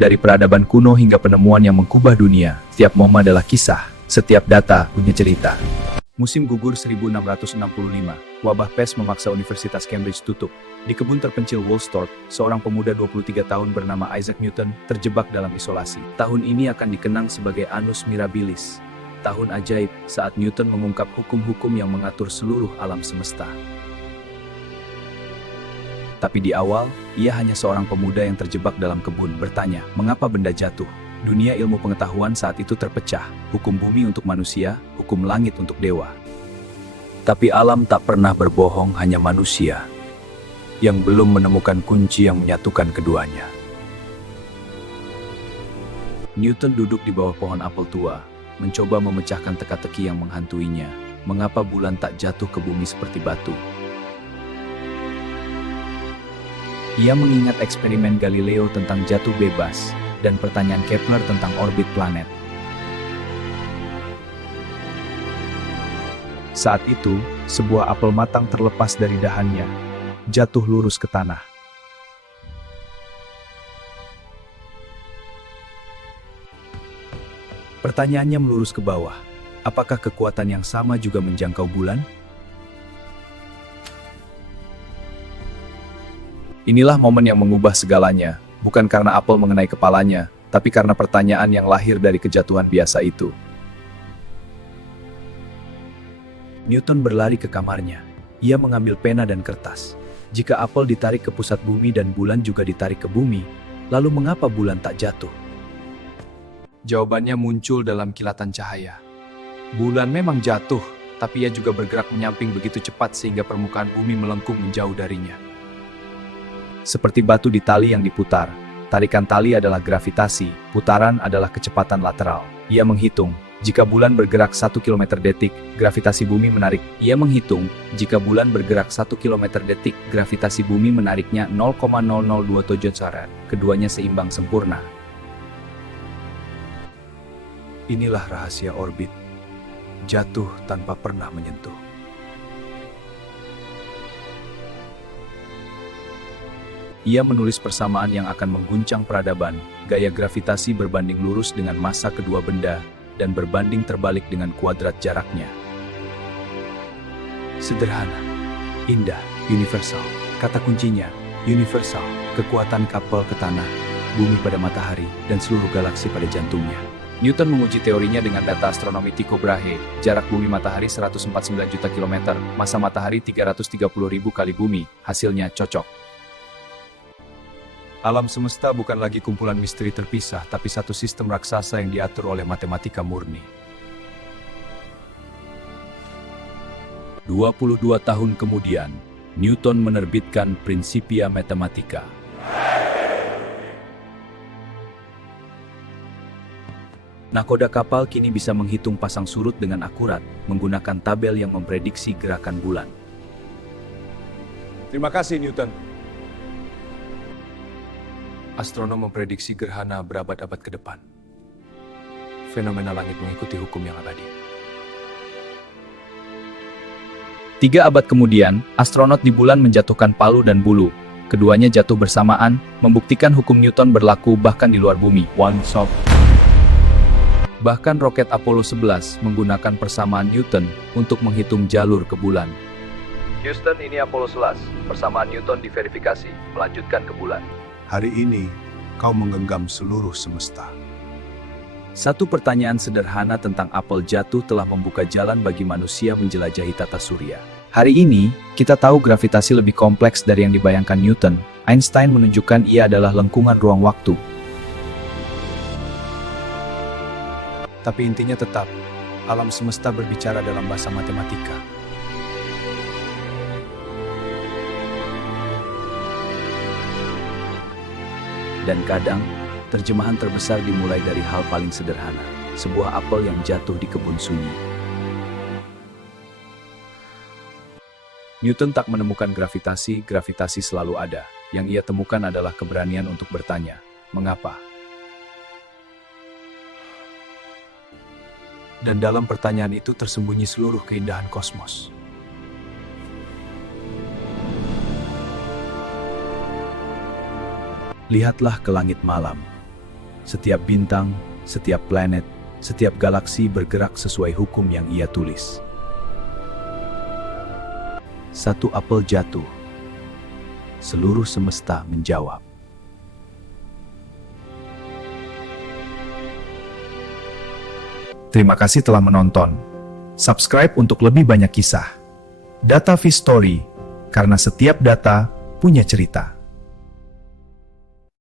Dari peradaban kuno hingga penemuan yang mengubah dunia, setiap momen adalah kisah, setiap data punya cerita. Musim gugur 1665, wabah pes memaksa Universitas Cambridge tutup. Di kebun terpencil Woolsthorpe, seorang pemuda 23 tahun bernama Isaac Newton terjebak dalam isolasi. Tahun ini akan dikenang sebagai Annus Mirabilis, tahun ajaib saat Newton mengungkap hukum-hukum yang mengatur seluruh alam semesta. Tapi di awal, ia hanya seorang pemuda yang terjebak dalam kebun, bertanya, mengapa benda jatuh? Dunia ilmu pengetahuan saat itu terpecah, hukum bumi untuk manusia, hukum langit untuk dewa. Tapi alam tak pernah berbohong, hanya manusia yang belum menemukan kunci yang menyatukan keduanya. Newton duduk di bawah pohon apel tua, mencoba memecahkan teka-teki yang menghantuinya. Mengapa bulan tak jatuh ke bumi seperti batu? Ia mengingat eksperimen Galileo tentang jatuh bebas dan pertanyaan Kepler tentang orbit planet. Saat itu, sebuah apel matang terlepas dari dahannya, jatuh lurus ke tanah. Pertanyaannya melurus ke bawah. Apakah kekuatan yang sama juga menjangkau bulan? Inilah momen yang mengubah segalanya, bukan karena apel mengenai kepalanya, tapi karena pertanyaan yang lahir dari kejatuhan biasa itu. Newton berlari ke kamarnya. Ia mengambil pena dan kertas. Jika apel ditarik ke pusat bumi dan bulan juga ditarik ke bumi, lalu mengapa bulan tak jatuh? Jawabannya muncul dalam kilatan cahaya. Bulan memang jatuh, tapi ia juga bergerak menyamping begitu cepat sehingga permukaan bumi melengkung menjauh darinya. Seperti batu di tali yang diputar, tarikan tali adalah gravitasi, putaran adalah kecepatan lateral. Ia menghitung, jika bulan bergerak 1 km detik, gravitasi bumi menarik. Ia menghitung, jika bulan bergerak 1 km detik, gravitasi bumi menariknya 0,002 saat. Keduanya seimbang sempurna. Inilah rahasia orbit. Jatuh tanpa pernah menyentuh. Ia menulis persamaan yang akan mengguncang peradaban, gaya gravitasi berbanding lurus dengan massa kedua benda, dan berbanding terbalik dengan kuadrat jaraknya. Sederhana, indah, universal. Kata kuncinya, universal, kekuatan kapal ke tanah, bumi pada matahari, dan seluruh galaksi pada jantungnya. Newton menguji teorinya dengan data astronomi Tycho Brahe, jarak bumi matahari 149 juta kilometer, massa matahari 330.000 kali bumi, hasilnya cocok. Alam semesta bukan lagi kumpulan misteri terpisah, tapi satu sistem raksasa yang diatur oleh matematika murni. 22 tahun kemudian, Newton menerbitkan Principia Mathematica. Nakoda kapal kini bisa menghitung pasang surut dengan akurat, menggunakan tabel yang memprediksi gerakan bulan. Terima kasih, Newton. Astronom memprediksi gerhana berabad-abad ke depan. Fenomena langit mengikuti hukum yang abadi. 3 abad kemudian, astronot di bulan menjatuhkan palu dan bulu. Keduanya jatuh bersamaan, membuktikan hukum Newton berlaku bahkan di luar bumi. One shot. Bahkan roket Apollo 11 menggunakan persamaan Newton untuk menghitung jalur ke bulan. Houston, ini Apollo 11. Persamaan Newton diverifikasi, melanjutkan ke bulan. Hari ini, kau menggenggam seluruh semesta. Satu pertanyaan sederhana tentang apel jatuh telah membuka jalan bagi manusia menjelajahi tata surya. Hari ini, kita tahu gravitasi lebih kompleks dari yang dibayangkan Newton. Einstein menunjukkan ia adalah lengkungan ruang waktu. Tapi intinya tetap, alam semesta berbicara dalam bahasa matematika. Dan kadang, terjemahan terbesar dimulai dari hal paling sederhana, sebuah apel yang jatuh di kebun sunyi. Newton tak menemukan gravitasi, gravitasi selalu ada. Yang ia temukan adalah keberanian untuk bertanya, mengapa? Dan dalam pertanyaan itu tersembunyi seluruh keindahan kosmos. Lihatlah ke langit malam. Setiap bintang, setiap planet, setiap galaksi bergerak sesuai hukum yang ia tulis. Satu apel jatuh. Seluruh semesta menjawab. Terima kasih telah menonton. Subscribe untuk lebih banyak kisah. Data V Story, karena setiap data punya cerita.